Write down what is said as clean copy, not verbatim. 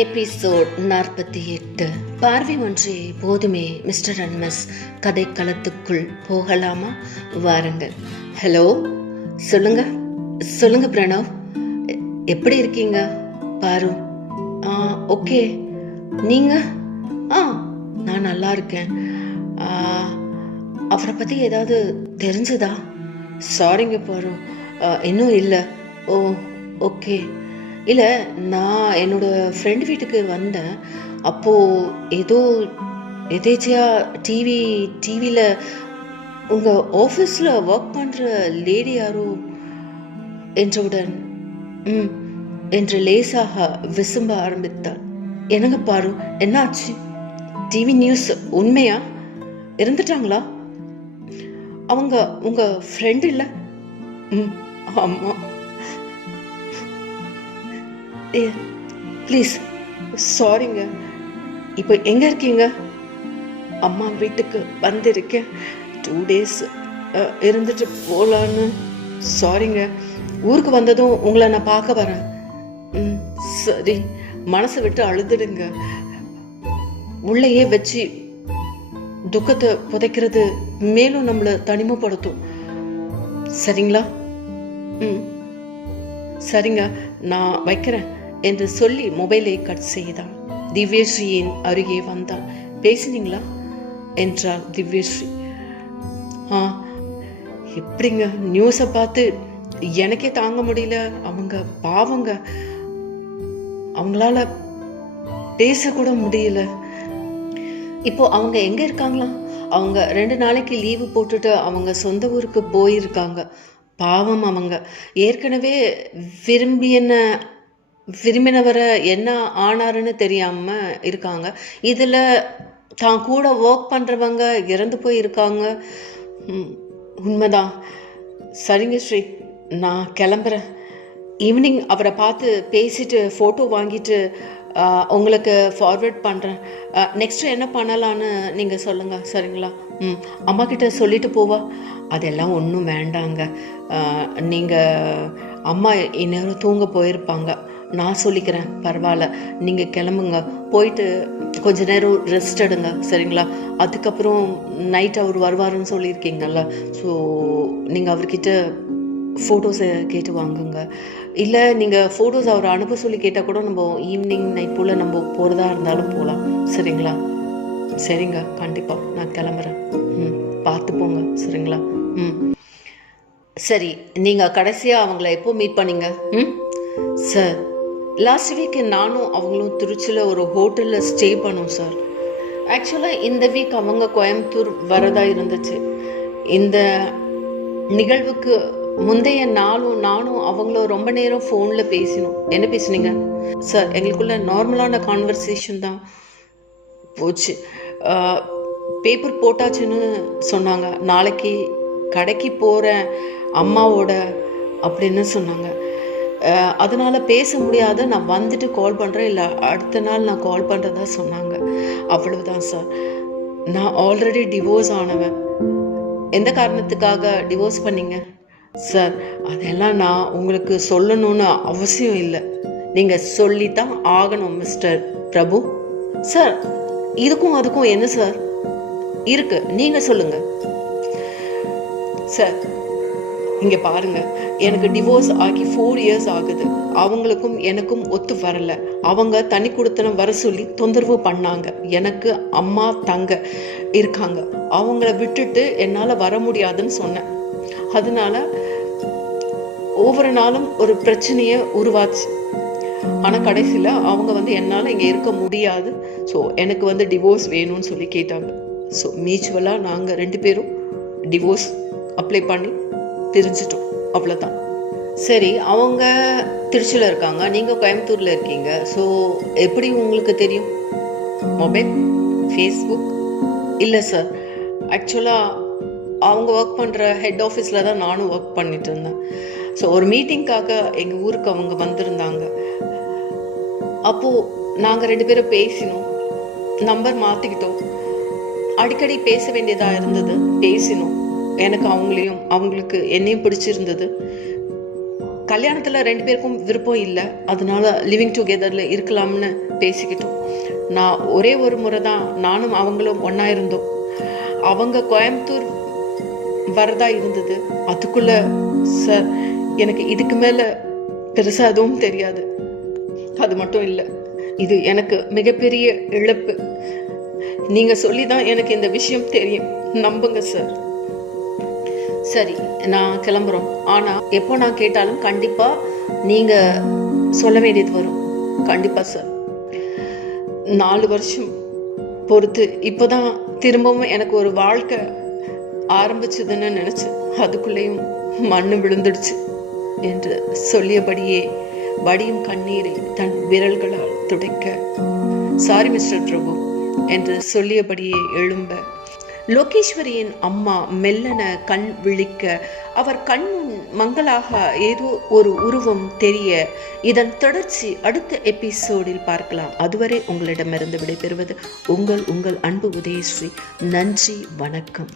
Episode 48. பார்வை ஒன்றே போதுமே மிஸ்டர் அண்ட் மிஸ் கதைக்களத்துக்குள் போகலாமா? வாருங்கள். ஹலோ, சொல்லுங்க சொல்லுங்க பிரணவ், எப்படி இருக்கீங்க? பாரு, ஓகே. நீங்க? நான் நல்லா இருக்கேன். அவரை பற்றி ஏதாவது தெரிஞ்சுதா? சாரிங்க பாரு, இன்னும் இல்லை. ஓ, ஓகே. இல்லை, நான் என்னோட ஃப்ரெண்ட் வீட்டுக்கு வந்தேன். அப்போது ஏதோ எதேச்சியாக டிவியில் உங்கள் ஆஃபீஸில் ஒர்க் பண்ணுற லேடி யாரோ என்றவுடன் என்று லேசாக விசும்ப ஆரம்பித்தாள். என்னங்க பாரு, என்னாச்சு? டிவி நியூஸ் உண்மையா? இருந்துட்டாங்களா? அவங்க உங்கள் ஃப்ரெண்டு இல்லை? ஆமாம். ப்ளீஸ், சாரிங்க. இப்போ எங்கே இருக்கீங்க? அம்மா வீட்டுக்கு வந்திருக்கேன். 2 days இருந்துட்டு போகலான்னு. சாரிங்க, ஊருக்கு வந்ததும் உங்களை நான் பார்க்க வரேன். சரி, மனசை விட்டு அழுதுடுங்க. உள்ளேயே வச்சு துக்கத்தை புதைக்கிறது மேலும் நம்மளை தனிமைப்படுத்தும். சரிங்களா? சரிங்க, நான் வைக்கிறேன் என்று சொல்லி மொபைலை கட் செய்தான். திவ்யஸ்ரீயின் அருகே வந்தான். பேசினீங்களா என்றாள் திவ்யஸ்ரீ. எப்படிங்க, நியூஸை பார்த்து எனக்கே தாங்க முடியல. அவங்க பாவங்க, அவங்களால பேசக்கூட முடியல. இப்போ அவங்க எங்க இருக்காங்களா? அவங்க 2 நாளைக்கு லீவு போட்டுட்டு அவங்க சொந்த ஊருக்கு போயிருக்காங்க. பாவம், அவங்க ஏற்கனவே விரும்பினவரை என்ன ஆனாருன்னு தெரியாம இருக்காங்க. இதில் தான் கூட ஒர்க் பண்ணுறவங்க இறந்து போயிருக்காங்க. உண்மைதான். சரிங்க ஸ்ரீ, நான் கிளம்புறேன். ஈவினிங் அவரை பார்த்து பேசிட்டு ஃபோட்டோ வாங்கிட்டு உங்களுக்கு ஃபார்வேர்ட் பண்ணுறேன். நெக்ஸ்ட்டு என்ன பண்ணலான்னு நீங்கள் சொல்லுங்கள். சரிங்களா? அம்மா கிட்ட சொல்லிட்டு போவா? அதெல்லாம் ஒன்றும் வேண்டாங்க. நீங்கள் அம்மா இந்நேரம் தூங்க போயிருப்பாங்க. நான் சொல்லிக்கிறேன், பரவாயில்ல. நீங்கள் கிளம்புங்க, போயிட்டு கொஞ்ச நேரம் ரெஸ்ட் எடுங்க. சரிங்களா? அதுக்கப்புறம் நைட் அவர் வருவாருன்னு சொல்லியிருக்கீங்கல்ல, ஸோ நீங்கள் அவர்கிட்ட ஃபோட்டோஸை கேட்டு வாங்குங்க. இல்லை, நீங்கள் ஃபோட்டோஸ் அவர் அனுப்ப சொல்லி கேட்டால் கூட நம்ம ஈவினிங் நைட் போல் நம்ம போகிறதா இருந்தாலும் போகலாம். சரிங்களா? சரிங்க, கண்டிப்பாக நான் கிளம்புறேன். பார்த்து போங்க. சரிங்களா? சரி, நீங்கள் கடைசியாக அவங்கள எப்போ மீட் பண்ணீங்க? சார், லாஸ்ட் வீக் நானும் அவங்களும் திருச்சியில் ஒரு ஹோட்டலில் ஸ்டே பண்ணோம் சார். ஆக்சுவலாக இந்த வீக் அவங்க கோயம்புத்தூர் வரதா இருந்துச்சு. இந்த நிகழ்வுக்கு முந்தைய நாளும் நானும் அவங்களும் ரொம்ப நேரம் ஃபோனில் பேசினோம். என்ன பேசுனீங்க சார்? எங்களுக்குள்ள நார்மலான கான்வர்சேஷன் தான் போச்சு. பேப்பர் போட்டாச்சுன்னு சொன்னாங்க. நாளைக்கு கடைக்கு போகிறேன் அம்மாவோட அப்படின்னு சொன்னாங்க. அதனால் பேச முடியாத, நான் வந்துட்டு கால் பண்ணுறேன், இல்லை அடுத்த நாள் நான் கால் பண்ணுறதா சொன்னாங்க. அவ்வளவுதான் சார். நான் ஆல்ரெடி டிவோர்ஸ் ஆனவன். எந்த காரணத்துக்காக டிவோர்ஸ் பண்ணீங்க சார்? அதெல்லாம் நான் உங்களுக்கு சொல்லணும்னு அவசியம் இல்லை. நீங்கள் சொல்லித்தான் ஆகணும் மிஸ்டர் பிரபு. சார், இதுக்கும் அதுக்கும் என்ன சார் இருக்கு? நீங்கள் சொல்லுங்க சார். இங்கே பாருங்க, எனக்கு டிவோர்ஸ் ஆகி 4 years ஆகுது. அவங்களுக்கும் எனக்கும் ஒத்து வரல. அவங்க தனி கொடுத்தன வர சொல்லி தொந்தரவு பண்ணாங்க. எனக்கு அம்மா தங்க இருக்காங்க. அவங்கள விட்டுட்டு என்னால் வர முடியாதுன்னு சொன்னேன். அதனால ஒவ்வொரு நாளும் ஒரு பிரச்சனையை உருவாச்சு. ஆனால் கடைசியில் அவங்க என்னால் இங்கே இருக்க முடியாது, ஸோ எனக்கு டிவோர்ஸ் வேணும்னு சொல்லி கேட்டாங்க. ஸோ மியூச்சுவலாக நாங்கள் 2 பேரும் டிவோர்ஸ் அப்ளை பண்ணி பிரிஞ்சிட்டோம். அவ்வளோதான். சரி, அவங்க திருச்சியில் இருக்காங்க, நீங்கள் கோயம்புத்தூரில் இருக்கீங்க. ஸோ எப்படி உங்களுக்கு தெரியும்? Mobile, Facebook? இல்லை சார், ஆக்சுவலாக அவங்க ஒர்க் பண்ணுற ஹெட் ஆஃபீஸில் தான் நானும் ஒர்க் பண்ணிட்டு இருந்தேன். ஸோ ஒரு மீட்டிங்காக எங்கள் ஊருக்கு அவங்க வந்திருந்தாங்க. அப்போது நாங்கள் 2 பேரும் பேசினோம். நம்பர் மாற்றிக்கிட்டோம். அடிக்கடி பேச வேண்டியதாக இருந்தது. பேசினோம். எனக்கு அவங்களுக்கு என்னையும் பிடிச்சிருந்தது. கல்யாணத்தில் 2 பேருக்கும் விருப்பம் இல்லை, அதனால லிவிங் டுகெதரில் இருக்கலாம்னு பேசிக்கிட்டோம். நான் ஒரே ஒரு முறை தான் நானும் அவங்களும் ஒன்றா இருந்தோம். அவங்க கோயம்புத்தூர் வரதா இருந்தது. அதுக்குள்ள சார் எனக்கு இதுக்கு மேலே பெருசாக எதுவும் தெரியாது. அது மட்டும் இல்லை, இது எனக்கு மிகப்பெரிய இழப்பு. நீங்கள் சொல்லி தான் எனக்கு இந்த விஷயம் தெரியும், நம்புங்க சார். சரி, நான் கிளம்புறோம். ஆனால் எப்போ நான் கேட்டாலும் கண்டிப்பாக நீங்கள் சொல்ல வேண்டியது வரும். கண்டிப்பாக சார். 4 வருஷம் பொறுத்து இப்போதான் திரும்பவும் எனக்கு ஒரு வாழ்க்கை ஆரம்பிச்சதுன்னு நினச்சேன். அதுக்குள்ளேயும் மண்ணு விழுந்துடுச்சு என்று சொல்லியபடியே வடியும் கண்ணீரை தன் விரல்களால் துடைக்க, சாரி மிஸ்டர் பிரபு என்று சொல்லியபடியே எழும்ப, லோகேஸ்வரியின் அம்மா மெல்லன கண் விழிக்க, அவர் கண்முன் மங்களாக ஏதோ ஒரு உருவம் தெரிய, இதன் தொடர்ச்சி அடுத்த எபிசோடில் பார்க்கலாம். அதுவரை உங்களிடமிருந்து விடைபெறுவது உங்கள் அன்பு உதயஸ்ரீ. நன்றி, வணக்கம்.